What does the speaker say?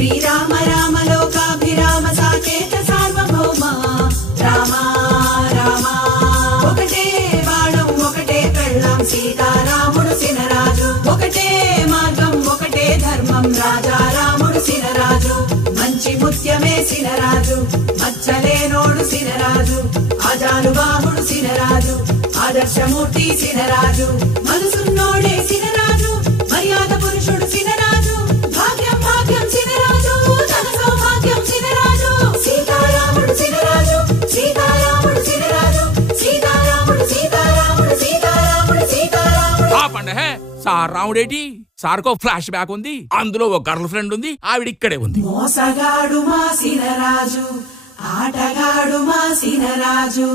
శ్రీరామ రామ లోకాభిరామ సాకేత సార్వభౌమ రామ రామ ఒకటే బాణం ఒకటే పెళ్ళాం సీతారాముడు సినరాజు ఒకటే మార్గం ఒకటే ధర్మం రాజా రాముడు సినరాజు మంచి ముత్యమే సినరాజు మచ్చలేనోడు సినరాజు ఆజానుబాహుడు సినరాజు ఆదర్శమూర్తి సినరాజు మనసున్నోడే సినరాజు మర్యాద పురుషుడు సినరాజు భాగ్యం భాగ్యం సినరాజు ధన సౌభాగ్యం సినరాజు సీతారాముడు సినరాజు సీతారాముడు సినరాజు సీతారాముడు సీతారాముడు సీతారాముడు సీతారాముడు ఆ పండే సార్ రాముడేటి సార్కో ఫ్లాష్ బ్యాక్ ఉంది అందులో ఒక గర్ల్ ఫ్రెండ్ ఉంది ఆవిడ ఇక్కడే ఉంది మోసగాడు మా సినరాజు ఆటగాడు మా సినరాజు